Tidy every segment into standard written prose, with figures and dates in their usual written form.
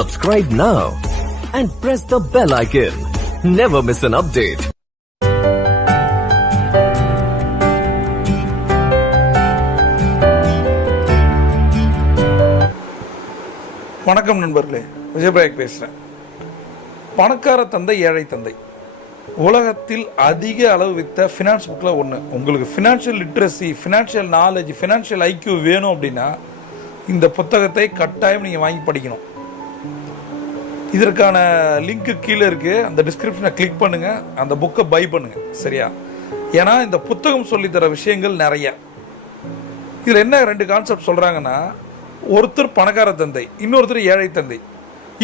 Subscribe now and press the bell icon. Never miss an update. வணக்கம் நண்பர்களே, விஜயபிரகாஷ் பேசுகிறேன். பணக்கார தந்தை ஏழை தந்தை உலகத்தில் அதிக அளவு வித்த ஃபினான்ஸ் புக்கில் ஒன்று. உங்களுக்கு financial literacy, financial knowledge, financial IQ வேணும் அப்படின்னா இந்த புத்தகத்தை கட்டாயம் நீங்கள் வாங்கி படிக்கணும். இதற்கான லிங்க்கு கீழே இருக்குது, அந்த டிஸ்கிரிப்ஷனை கிளிக் பண்ணுங்கள், அந்த புக்கை பை பண்ணுங்கள். சரியா? ஏன்னா இந்த புத்தகம் சொல்லித்தர விஷயங்கள் நிறைய. இதில் என்ன ரெண்டு கான்செப்ட் சொல்கிறாங்கன்னா, ஒருத்தர் பணக்கார தந்தை, இன்னொருத்தர் ஏழை தந்தை.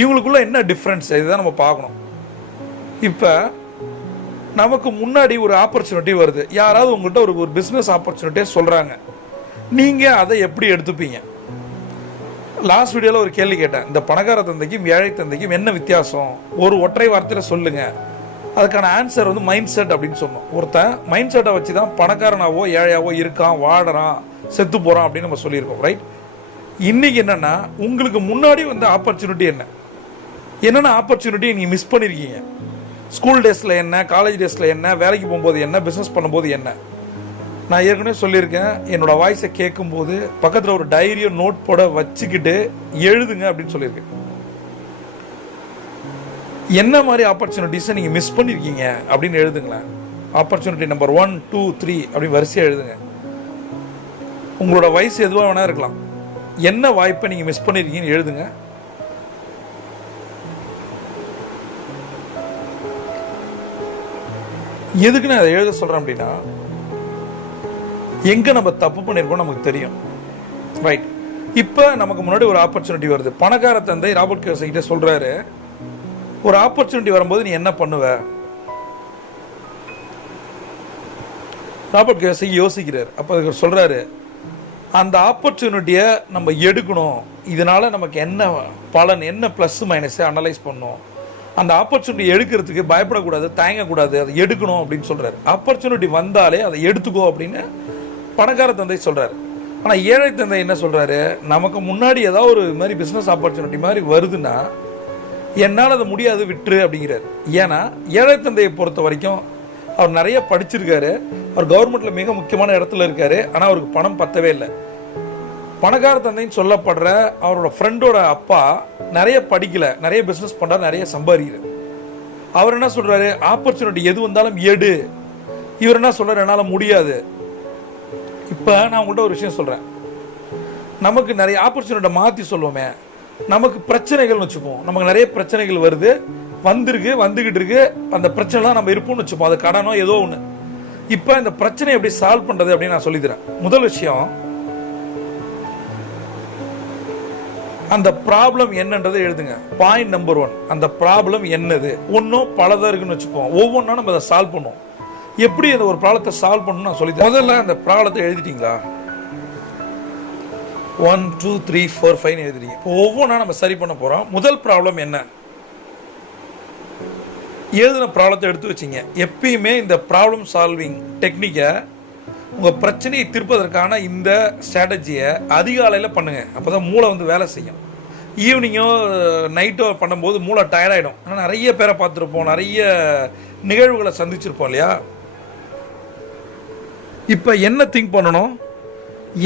இவங்களுக்குள்ள என்ன டிஃப்ரென்ஸ், இதுதான் நம்ம பார்க்கணும். இப்போ நமக்கு முன்னாடி ஒரு ஆப்பர்ச்சுனிட்டி வருது, யாராவது உங்கள்கிட்ட ஒரு பிஸ்னஸ் ஆப்பர்ச்சுனிட்டியை சொல்கிறாங்க, நீங்கள் அதை எப்படி எடுத்துப்பீங்க? லாஸ்ட் வீடியோவில் ஒரு கேள்வி கேட்டேன், இந்த பணக்கார தந்தைக்கும் ஏழை தந்தைக்கும் என்ன வித்தியாசம், ஒரு ஒற்றை வார்த்தையில் சொல்லுங்கள். அதுக்கான ஆன்சர் வந்து மைண்ட் செட் அப்படின்னு சொன்னோம். ஒருத்தன் மைண்ட் செட்டை வச்சு தான் பணக்காரனாவோ ஏழையாவோ இருக்கான், வாடுறான், செத்து போகிறான் அப்படின்னு நம்ம சொல்லியிருக்கோம். ரைட்? இன்னைக்கு என்னன்னா, உங்களுக்கு முன்னாடி வந்த ஆப்பர்ச்சுனிட்டி என்னென்ன ஆப்பர்ச்சுனிட்டி நீங்கள் மிஸ் பண்ணியிருக்கீங்க? ஸ்கூல் டேஸில் என்ன, காலேஜ் டேஸில் என்ன, வேலைக்கு போகும்போது என்ன, பிஸ்னஸ் பண்ணும்போது என்ன? நான் ஏற்கனவே சொல்லியிருக்கேன், என்னோட வாய்ஸை கேட்கும்போது பக்கத்தில் ஒரு டைரியோ நோட் போட வச்சுக்கிட்டு எழுதுங்க அப்படின்னு சொல்லியிருக்கேன். என்ன மாதிரி ஆப்பர்ச்சுனிட்டிஸை நீங்கள் மிஸ் பண்ணியிருக்கீங்க அப்படின்னு எழுதுங்களேன். ஆப்பர்ச்சுனிட்டி நம்பர் 1, 2, 3 அப்படின்னு வரிசையாக எழுதுங்க. உங்களோட வயசு எதுவாக வேணா இருக்கலாம், என்ன வாய்ப்பை நீங்கள் மிஸ் பண்ணியிருக்கீங்கன்னு எழுதுங்க. எதுக்கு நான் அதை எழுத சொல்கிறேன் அப்படின்னா, எங்கே நம்ம தப்பு பண்ணியிருக்கோம் நமக்கு தெரியும். ரைட்? இப்போ நமக்கு முன்னாடி ஒரு ஆப்பர்ச்சுனிட்டி வருது. பணக்கார தந்தை ராபர்ட் கியோசாகி கிட்ட சொல்கிறாரு, ஒரு ஆப்பர்ச்சுனிட்டி வரும்போது நீ என்ன பண்ணுவ? ராபர்ட் கியோசாகி யோசிக்கிறார். அப்போ அதுக்கு சொல்கிறாரு, அந்த ஆப்பர்ச்சுனிட்டியை நம்ம எடுக்கணும், இதனால் நமக்கு என்ன பலன், என்ன ப்ளஸ் மைனஸை அனலைஸ் பண்ணணும். அந்த ஆப்பர்ச்சுனிட்டி எடுக்கிறதுக்கு பயப்படக்கூடாது, தயங்கக்கூடாது, அதை எடுக்கணும் அப்படின்னு சொல்கிறார். ஆப்பர்ச்சுனிட்டி வந்தாலே அதை எடுத்துக்கோ அப்படின்னு பணக்கார தந்தை சொல்கிறார். ஆனால் ஏழை தந்தை என்ன சொல்கிறாரு, நமக்கு முன்னாடி ஏதாவது ஒரு மாதிரி பிஸ்னஸ் ஆப்பர்ச்சுனிட்டி மாதிரி வருதுன்னா என்னால் அது முடியாது, விட்டுரு அப்படிங்கிறார். ஏன்னா ஏழை தந்தையை பொறுத்த வரைக்கும் அவர் நிறைய படிச்சிருக்காரு, அவர் கவர்மெண்ட்டில் மிக முக்கியமான இடத்துல இருக்கார், ஆனால் அவருக்கு பணம் பத்தவே இல்லை. பணக்கார தந்தைன்னு சொல்லப்படுற அவரோட ஃப்ரெண்டோட அப்பா நிறைய படிக்கலை, நிறைய பிஸ்னஸ் பண்ணுறாரு, நிறைய சம்பாதிக்கிறார். அவர் என்ன சொல்கிறாரு, ஆப்பர்ச்சுனிட்டி எது வந்தாலும் எடு. இவர் என்ன சொல்கிறார், என்னால் முடியாது. இப்போ நான் உங்கள்கிட்ட ஒரு விஷயம் சொல்கிறேன், நமக்கு நிறைய ஆப்பர்ச்சுனிட்டியை மாற்றி சொல்லுவோமே, நமக்கு பிரச்சனைகள்னு வச்சுப்போம். நமக்கு நிறைய பிரச்சனைகள் வருது, வந்துக்கிட்டு இருக்கு, அந்த பிரச்சனைலாம் நம்ம இருப்போம்னு வச்சுப்போம், அது கடனோ ஏதோ ஒன்று. இப்போ இந்த பிரச்சனையை எப்படி சால்வ் பண்ணுறது அப்படின்னு நான் சொல்லித்தரேன். முதல் விஷயம், அந்த ப்ராப்ளம் என்னன்றதை எழுதுங்க. பாயிண்ட் நம்பர் 1, அந்த ப்ராப்ளம் என்னது, ஒன்றும் பலதாக இருக்குன்னு வச்சுப்போம், ஒவ்வொன்றா நம்ம அதை சால்வ் பண்ணுவோம். எப்படி அந்த ஒரு ப்ராப்ளத்தை சால்வ் பண்ணணும்னு நான் சொல்லித்தரேன். முதல்ல அந்த ப்ராப்ளத்தை எழுதிட்டீங்களா? 1, 2, 3, 4, 5 எழுதிட்டீங்க. இப்போ ஒவ்வொன்றா நம்ம சரி பண்ண போகிறோம். முதல் ப்ராப்ளம் என்ன, எழுதின ப்ராப்ளத்தை எடுத்து வச்சிங்க. எப்பயுமே இந்த ப்ராப்ளம் சால்விங் டெக்னிக்கை, உங்கள் பிரச்சனையை தீர்ப்பதற்கான இந்த ஸ்ட்ராட்டஜியை அதிகாலையில் பண்ணுங்கள். அப்போ தான் மூளை வந்து வேலை செய்யும். ஈவினிங்கோ நைட்டோ பண்ணும்போது மூளை டயர்டாயிடும். ஆனால் நிறைய பேரை பார்த்துருப்போம், நிறைய நிகழ்வுகளை சந்திச்சிருப்போம் இல்லையா? இப்போ என்ன திங்க் பண்ணணும்,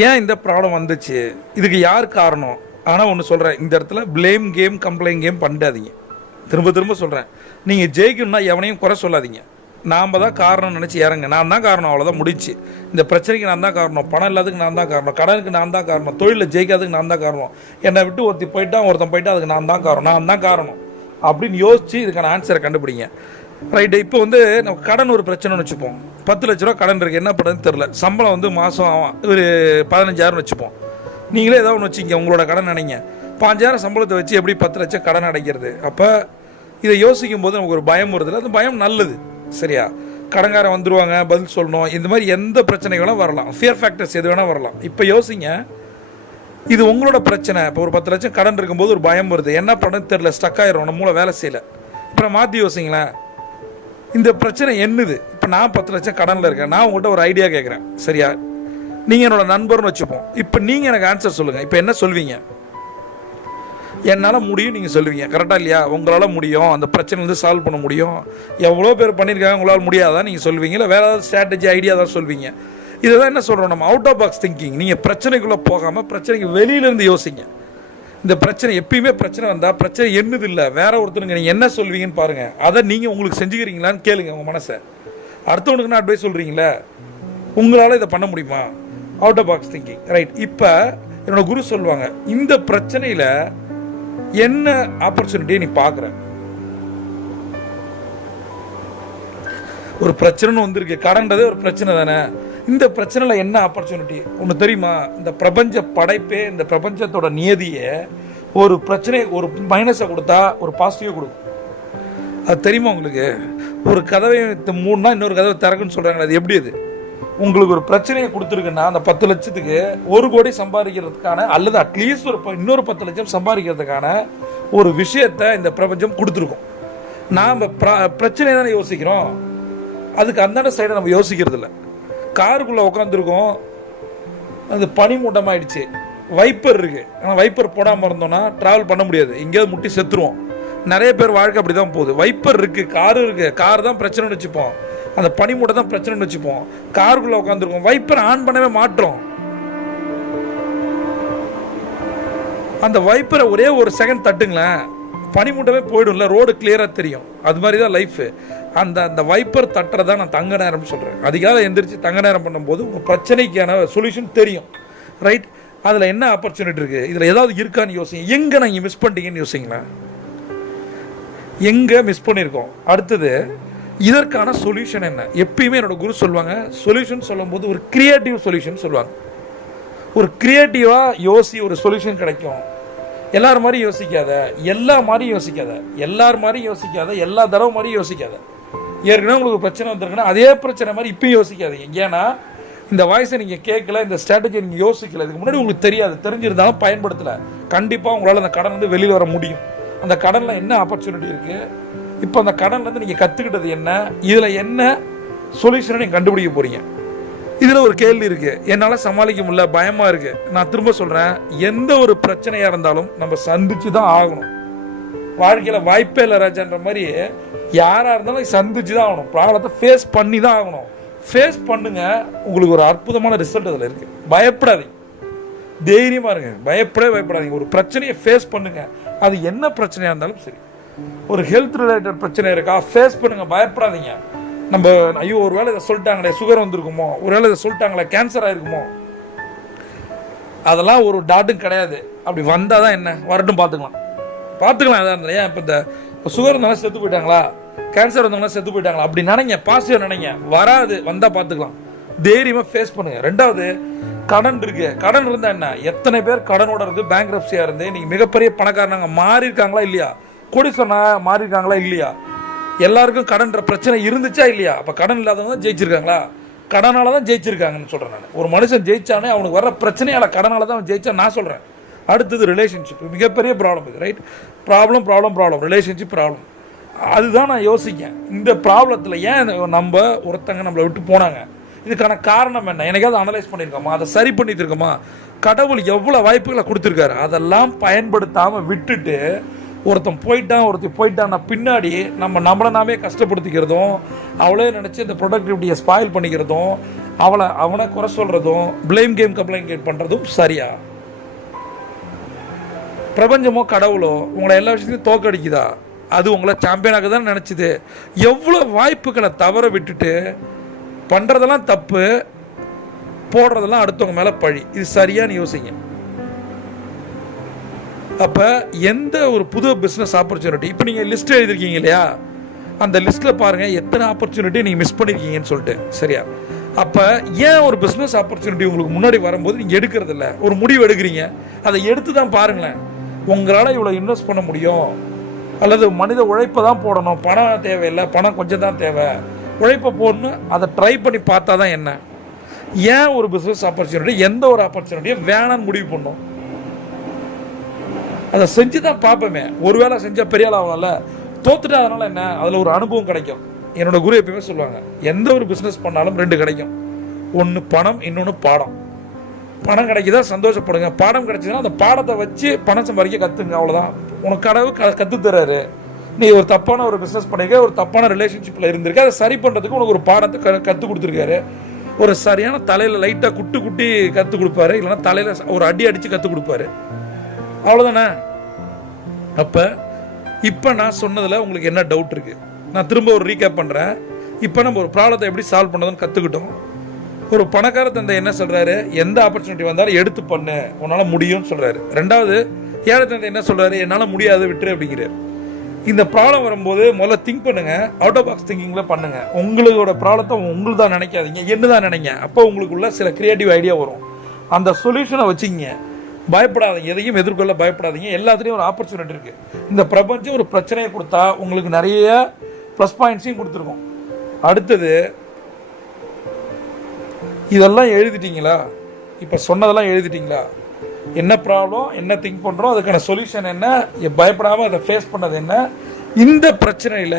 ஏன் இந்த ப்ராப்ளம் வந்துச்சு, இதுக்கு யார் காரணம்? ஆனால் ஒன்று சொல்கிறேன், இந்த இடத்துல ப்ளேம் கேம், கம்ப்ளைண்ட் கேம் பண்ணாதீங்க. திரும்ப திரும்ப சொல்கிறேன், நீங்கள் ஜெயிக்கணும்னா எவனையும் குறை சொல்லாதீங்க. நாம் தான் காரணம் நினச்சி இறங்க, நான் தான் காரணம், அவ்வளோதான் முடிச்சு. இந்த பிரச்சனைக்கு நான் தான் காரணம், பணம் இல்லாததுக்கு நான் தான் காரணம், கடனுக்கு நான் தான் காரணம், தொழிலில் ஜெயிக்காததுக்கு நான் தான் காரணம், என்னை விட்டு ஒருத்தன் போயிட்டா அதுக்கு நான் தான் காரணம் அப்படின்னு யோசித்து இதுக்கான ஆன்சரை கண்டுபிடிங்க. ரைட்டு? இப்போ வந்து நம்ம கடன் ஒரு பிரச்சனைன்னு வச்சுப்போம். 10 லட்ச ரூபா கடன் இருக்குது, என்ன பண்ணுறதுன்னு தெரில. சம்பளம் வந்து மாதம் ஒரு 15,000 வச்சுப்போம். நீங்களே ஏதாவது ஒன்று வச்சுங்க, உங்களோட கடன் நினைங்க. 5,000 சம்பளத்தை வச்சு எப்படி 10 லட்சம் கடன் அடைக்கிறது? அப்போ இதை யோசிக்கும் போது நமக்கு ஒரு பயம் வருதுல்ல, அந்த பயம் நல்லது. சரியா? கடன்காரன் வந்துடுவாங்க, பதில் சொல்லணும், இந்த மாதிரி எந்த பிரச்சனைகளும் வரலாம், ஃபியர் ஃபேக்டர்ஸ் எது வேணால் வரலாம். இப்போ யோசிங்க, இது உங்களோட பிரச்சனை. இப்போ ஒரு 10 லட்சம் கடன் இருக்கும்போது ஒரு பயம் வருது, என்ன பண்ணுன்னு தெரில, ஸ்டக் ஆயிரும், நம்ம மூளை வேலை செய்யலை. அப்புறம் மாற்றி யோசிங்களேன், இந்த பிரச்சனை என்னது? இப்போ நான் 10 லட்சம் கடனில் இருக்கேன், நான் உங்கள்கிட்ட ஒரு ஐடியா கேட்குறேன். சரியா? நீங்கள் என்னோட நண்பர்னு வச்சுப்போம். இப்போ நீங்கள் எனக்கு ஆன்சர் சொல்லுங்கள். இப்போ என்ன சொல்வீங்க? என்னால் முடியும் நீங்கள் சொல்லுவீங்க, கரெக்டாக இல்லையா? உங்களால் முடியும், அந்த பிரச்சனை வந்து சால்வ் பண்ண முடியும். எவ்வளோ பேர் பண்ணியிருக்காங்க, உங்களால் முடியாதான் நீங்கள் சொல்லுவீங்க, இல்லை வேறு ஏதாவது ஸ்ட்ராட்டஜி ஐடியா தான் சொல்வீங்க. இதை தான் என்ன சொல்கிறோம் நம்ம, அவுட் ஆஃப் பாக்ஸ் திங்கிங். நீங்கள் பிரச்சனைக்குள்ளே போகாமல் பிரச்சனைக்கு வெளியிலேருந்து யோசிங்க. இந்த பிரச்சனை எப்பயுமே பிரச்சனை வந்தால் பிரச்சனை என்னது இல்லை, வேற ஒருத்தருங்க நீங்கள் என்ன சொல்வீங்கன்னு பாருங்கள். அதை நீங்கள் உங்களுக்கு செஞ்சுக்கிறீங்களான்னு கேளுங்க உங்கள் மனசை. அடுத்தவனுக்கு நான் அட்வைஸ் சொல்கிறீங்களே, உங்களால் இதை பண்ண முடியுமா? Out of box thinking, right. இப்போ என்னோட குரு சொல்லுவாங்க, இந்த பிரச்சனையில் என்ன ஆப்பர்ச்சுனிட்டியை நீ பார்க்குற? ஒரு பிரச்சனைன்னு வந்திருக்கு, கடன்றதே ஒரு பிரச்சனை தானே. இந்த பிரச்சனையில் என்ன ஆப்பர்ச்சுனிட்டி ஒன்று தெரியுமா? இந்த பிரபஞ்ச படைப்பே, இந்த பிரபஞ்சத்தோட நியதியே ஒரு பிரச்சனை, ஒரு மைனஸை கொடுத்தா ஒரு பாசிட்டிவாக கொடுக்கும். அது தெரியுமா உங்களுக்கு? ஒரு கதவை மூணுனா இன்னொரு கதவை திறக்குன்னு சொல்கிறாங்களே, அது எப்படி? அது உங்களுக்கு ஒரு பிரச்சனையை கொடுத்துருக்குன்னா அந்த 10 லட்சத்துக்கு 1 கோடி சம்பாதிக்கிறதுக்கான, அல்லது அட்லீஸ்ட் இன்னொரு 10 லட்சம் சம்பாதிக்கிறதுக்கான ஒரு விஷயத்தை இந்த பிரபஞ்சம் கொடுத்துருக்கோம். நாம் பிரச்சனையை தானே யோசிக்கிறோம், அதுக்கு அந்தாண்ட சைடை நம்ம யோசிக்கிறது இல்லை. காருக்குள்ளே உட்காந்துருக்கோம், அது பனிமூட்டமாயிடுச்சு, வைப்பர் இருக்குது, ஆனால் வைப்பர் போடாமல் இருந்தோம்னா ட்ராவல் பண்ண முடியாது, எங்கேயாவது முட்டி செத்துருவோம். நிறைய பேர் வாழ்க்கை அப்படி தான் போகுது. வைப்பர் இருக்குது, காரு இருக்குது, கார் தான் பிரச்சனைன்னு வச்சுப்போம், அந்த பனிமூட்டை தான் பிரச்சனைன்னு வச்சுப்போம். காருக்குள்ளே உட்காந்துருக்கோம், வைப்பர் ஆன் பண்ணவே மாட்டோம். அந்த வைப்பரை ஒரே ஒரு செகண்ட் தட்டுங்களேன், பனிமூட்டமே போயிடும்ல, ரோடு கிளியராக தெரியும். அது மாதிரி தான் லைஃபு. அந்த வைப்பர் தட்டுறதா நான் தங்க நேரம்னு சொல்கிறேன். அதிகாலை எந்திரிச்சு தங்க நேரம் பண்ணும்போது உங்கள் பிரச்சனைக்கான சொல்யூஷன் தெரியும், ரைட்? அதில் என்ன ஆப்பர்ச்சுனிட்டி இருக்குது, இதில் ஏதாவது இருக்கான்னு யோசிங்க. எங்கே நீங்கள் மிஸ் பண்ணிட்டீங்கன்னு யோசிங்களேன், எங்கே மிஸ் பண்ணியிருக்கோம். அடுத்தது இதற்கான சொல்யூஷன் என்ன? எப்பயுமே என்னோட குரு சொல்லுவாங்க, சொல்யூஷன் சொல்லும்போது ஒரு கிரியேட்டிவ் சொல்யூஷன் சொல்லுவாங்க. ஒரு கிரியேட்டிவாக யோசி, ஒரு சொல்யூஷன் கிடைக்கும். எல்லார் மாதிரி யோசிக்காத, எல்லா மாதிரியும் யோசிக்காத, எல்லார் மாதிரி யோசிக்காத, எல்லா தடவை மாதிரி யோசிக்காத. ஏற்கனவே உங்களுக்கு பிரச்சனை வந்திருக்குன்னா அதே பிரச்சனை மாதிரி இப்பயும் யோசிக்காதீங்க. ஏன்னா இந்த வாய்ஸை நீங்கள் கேட்கல, இந்த ஸ்ட்ராட்டஜியை நீங்கள் யோசிக்கல, இதுக்கு முன்னாடி உங்களுக்கு தெரியாது, தெரிஞ்சிருந்தாலும் பயன்படுத்தலை. கண்டிப்பாக உங்களால் அந்த கடன் வந்து வெளியில் வர முடியும். அந்த கடனில் என்ன ஆப்பர்ச்சுனிட்டி இருக்குது, இப்போ அந்த கடன்லேருந்து நீங்கள் கற்றுக்கிட்டது என்ன, இதில் என்ன சொல்யூஷனை நீங்கள் கண்டுபிடிக்க போகிறீங்க. இதில் ஒரு கேள்வி இருக்குது, என்னால் சமாளிக்க முடியல, பயமாக இருக்குது. நான் திரும்ப சொல்கிறேன், எந்த ஒரு பிரச்சனையாக இருந்தாலும் நம்ம சந்திச்சு தான் ஆகணும். வாழ்க்கையில் வாய்ப்பே இல்லை ராஜான்ற மாதிரி யாராக இருந்தாலும் சந்திச்சு தான் ஆகணும். ப்ராப்ளத்தை ஃபேஸ் பண்ணி தான் ஆகணும். ஃபேஸ் பண்ணுங்க, உங்களுக்கு ஒரு அற்புதமான ரிசல்ட் அதில் இருக்குது. பயப்படாதீங்க, தைரியமாக இருங்க, பயப்படாதீங்க. ஒரு பிரச்சனையை ஃபேஸ் பண்ணுங்க, அது என்ன பிரச்சனையாக இருந்தாலும் சரி. ஒரு ஹெல்த் ரிலேட்டட் பிரச்சனை இருக்கா, ஃபேஸ் பண்ணுங்க, பயப்படாதீங்க. நம்ம ஐயோ ஒரு வேளை இதை சொல்லிட்டாங்களே, சுகர் வந்திருக்குமோ, ஒரு வேளை இதை சொல்லிட்டாங்களே, கேன்சர் ஆயிருக்குமோ, அதெல்லாம் ஒரு டாட்டும் கிடையாது. அப்படி வந்தால் தான் என்ன, வரட்டும் பார்த்துக்கலாம் எதாக இருந்தாலும். ஏன் இப்போ இந்த சுகர் இருந்தாலும் செத்து போயிட்டாங்களா, கேன்சர் வந்தவங்களாம் செத்து போயிட்டாங்களா, அப்படி நினைங்க, பாசிட்டிவ் நினைங்க. வராது, வந்தால் பார்த்துக்கலாம், தைரியமாக ஃபேஸ் பண்ணுங்க. ரெண்டாவது, கடன் இருக்கு, கடன் இருந்தால் என்ன, எத்தனை பேர் கடனோட இருந்து பேங்க்ரப்சியாக இருந்து நீங்கள் மிகப்பெரிய பணக்காரனாங்க மாறி இருக்காங்களா இல்லையா, கோடீஸ்வரனா மாறி இருக்காங்களா இல்லையா? எல்லாருக்கும் கடன்ற பிரச்சனை இருந்துச்சா இல்லையா? அப்போ கடன் இல்லாதவங்க தான் ஜெயிச்சிருக்காங்களா? கடனால தான் ஜெயிச்சிருக்காங்கன்னு சொல்கிறேன் நான். ஒரு மனுஷன் ஜெயிச்சானே அவனுக்கு வர பிரச்சனையால கடனால தான் அவன் ஜெயிச்சான் நான் சொல்கிறேன். அடுத்தது ரிலேஷன்ஷிப், மிகப்பெரிய ப்ராப்ளம் இது, ரைட்? Problem relationship problem. அதுதான் நான் யோசிக்கேன், இந்த ப்ராப்ளத்தில் ஏன் நம்ம ஒருத்தங்க நம்மளை விட்டு போனாங்க, இதுக்கான காரணம் என்ன, எனக்காவது அனலைஸ் பண்ணியிருக்கோமா, அதை சரி பண்ணிட்டு இருக்கோமா? கடவுள் எவ்வளோ வாய்ப்புகளை கொடுத்துருக்காரு, அதெல்லாம் பயன்படுத்தாமல் விட்டுட்டு ஒருத்தன் போயிட்டான்னா பின்னாடி நம்மளை நாமே கஷ்டப்படுத்திக்கிறதும், அவளே நினச்சி இந்த ப்ரொடக்டிவிட்டியை ஸ்பாயில் பண்ணிக்கிறதும், அவனை குறை சொல்கிறதும், பிளேம் கேம் கம்ப்ளைண்ட் பண்ணுறதும் சரியா? பிரபஞ்சமோ கடவுளோ உங்களை எல்லா விஷயத்தையும் தோக்கடிக்குதா? அது உங்களை சாம்பியனாக தான் நினச்சிது. எவ்வளோ வாய்ப்புகளை தவற விட்டுட்டு பண்ணுறதெல்லாம் தப்பு, போடுறதெல்லாம் அடுத்தவங்க மேலே பழி. இது சரியான்னு யோசிங்க. அப்போ எந்த ஒரு புது பிஸ்னஸ் ஆப்பர்ச்சுனிட்டி, இப்போ நீங்கள் லிஸ்ட் எழுதிருக்கீங்க இல்லையா, அந்த லிஸ்ட்டில் பாருங்கள் எத்தனை ஆப்பர்ச்சுனிட்டி நீங்கள் மிஸ் பண்ணியிருக்கீங்கன்னு சொல்லிட்டு, சரியா? அப்போ ஏன் ஒரு பிஸ்னஸ் ஆப்பர்ச்சுனிட்டி உங்களுக்கு முன்னாடி வரும்போது நீங்கள் எடுக்கிறது இல்லை, ஒரு முடிவு எடுக்கிறீங்க, அதை எடுத்து தான் பாருங்களேன். உங்களால் இவ்வளோ இன்வெஸ்ட் பண்ண முடியும், அல்லது மனித உழைப்பை தான் போடணும், பணம் தேவையில்லை, பணம் கொஞ்சம் தான் தேவை, உழைப்பை போடணும், அதை ட்ரை பண்ணி பார்த்தா தான் என்ன. ஏன் ஒரு பிஸ்னஸ் ஆப்பர்ச்சுனிட்டி, எந்த ஒரு ஆப்பர்ச்சுனிட்டியை வேணான்னு முடிவு பண்ணணும், அதை செஞ்சு தான் பார்ப்போமே. ஒரு வேளை செஞ்சால் பெரிய ஆள் ஆகல, தோத்துட்டு அதனால என்ன, அதில் ஒரு அனுபவம் கிடைக்கும். என்னோட குரு எப்பயுமே சொல்லுவாங்க, எந்த ஒரு பிஸ்னஸ் பண்ணாலும் 2 கிடைக்கும், ஒன்று பணம், இன்னொன்று பாடம். பணம் கிடைக்குதா சந்தோஷப்படுங்க, பாடம் கிடைச்சதுன்னா அந்த பாடத்தை வச்சு பணம் சம்பாதிக்க கற்றுங்க, அவ்வளோதான். உனக்கு கடவுள் கற்றுத்தராரு. நீ ஒரு தப்பான ஒரு பிஸ்னஸ் பண்ணிருக்க, ஒரு தப்பான ரிலேஷன்ஷிப்பில் இருந்திருக்க, அதை சரி பண்ணுறதுக்கு உனக்கு ஒரு பாடத்தை கற்றுக் கொடுத்துருக்காரு. ஒரு சரியான தலையில் லைட்டாக குட்டி கற்றுக் கொடுப்பாரு, இல்லைன்னா தலையில் ஒரு அடி அடித்து கற்றுக் கொடுப்பாரு, அவ்வளோதானே. அப்போ இப்போ நான் சொன்னதில் உங்களுக்கு என்ன டவுட் இருக்குது? நான் திரும்ப ஒரு ரீகேப் பண்ணுறேன். இப்போ நம்ம ஒரு ப்ராப்ளத்தை எப்படி சால்வ் பண்ணதுன்னு கற்றுக்கிட்டோம். ஒரு பணக்கார தந்தை என்ன சொல்கிறாரு? எந்த ஆப்பர்ச்சுனிட்டி வந்தாலும் எடுத்து பண்ணு, உன்னால் முடியும்னு சொல்கிறாரு. ரெண்டாவது, ஏழை தந்தை என்ன சொல்கிறாரு? என்னால் முடியாது, விட்டுரு அப்படிங்கிறார். இந்த ப்ராப்ளம் வரும்போது முதல்ல திங்க் பண்ணுங்க, அவுட் ஆஃப் பாக்ஸ் திங்கிங்கில் பண்ணுங்க. உங்களோட ப்ராப்ளத்தை உங்களுக்கு தான் நினைக்காதீங்க, என்ன தான் நினைங்க. அப்போ உங்களுக்குள்ள சில கிரியேட்டிவ் ஐடியா வரும். அந்த சொல்யூஷனை வச்சுக்கிங்க, பயப்படாதீங்க, எதையும் எதிர்கொள்ள பயப்படாதீங்க. எல்லாத்துலேயும் ஒரு ஆப்பர்ச்சுனிட்டி இருக்குது. இந்த பிரபஞ்சம் ஒரு பிரச்சனையை கொடுத்தா உங்களுக்கு நிறைய ப்ளஸ் பாயிண்ட்ஸையும் கொடுத்துருக்கோம். அடுத்தது, இதெல்லாம் எழுதிட்டீங்களா? இப்போ சொன்னதெல்லாம் எழுதிட்டீங்களா? என்ன ப்ராப்ளம், என்ன திங்க் பண்ணுறோம், அதுக்கான சொல்யூஷன் என்ன, பயப்படாமல் அதை ஃபேஸ் பண்ணது என்ன, இந்த பிரச்சனையில்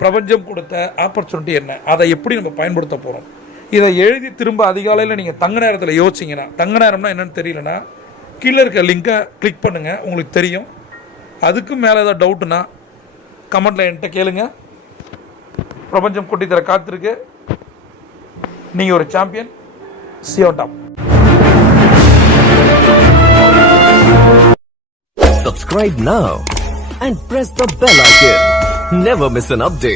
பிரபஞ்சம் கொடுத்த ஆப்பர்ச்சுனிட்டி என்ன, அதை எப்படி நம்ம பயன்படுத்த போகிறோம், இதை எழுதி திரும்ப அதிகாலையில் நீங்கள் தங்க நேரத்தில் யோசிச்சிங்கன்னா, தங்க நேரம்னா என்னென்னு தெரியலனா கீழே இருக்க லிங்கை கிளிக் பண்ணுங்கள், உங்களுக்கு தெரியும். அதுக்கு மேலே ஏதாவது டவுட்டுனா கமெண்ட்டில் என்கிட்ட கேளுங்க. பிரபஞ்சம் கொட்டி தர காத்திருக்கு. நீங்கள் ஒரு champion. See you on top. Subscribe now and press the bell icon. Never miss an update.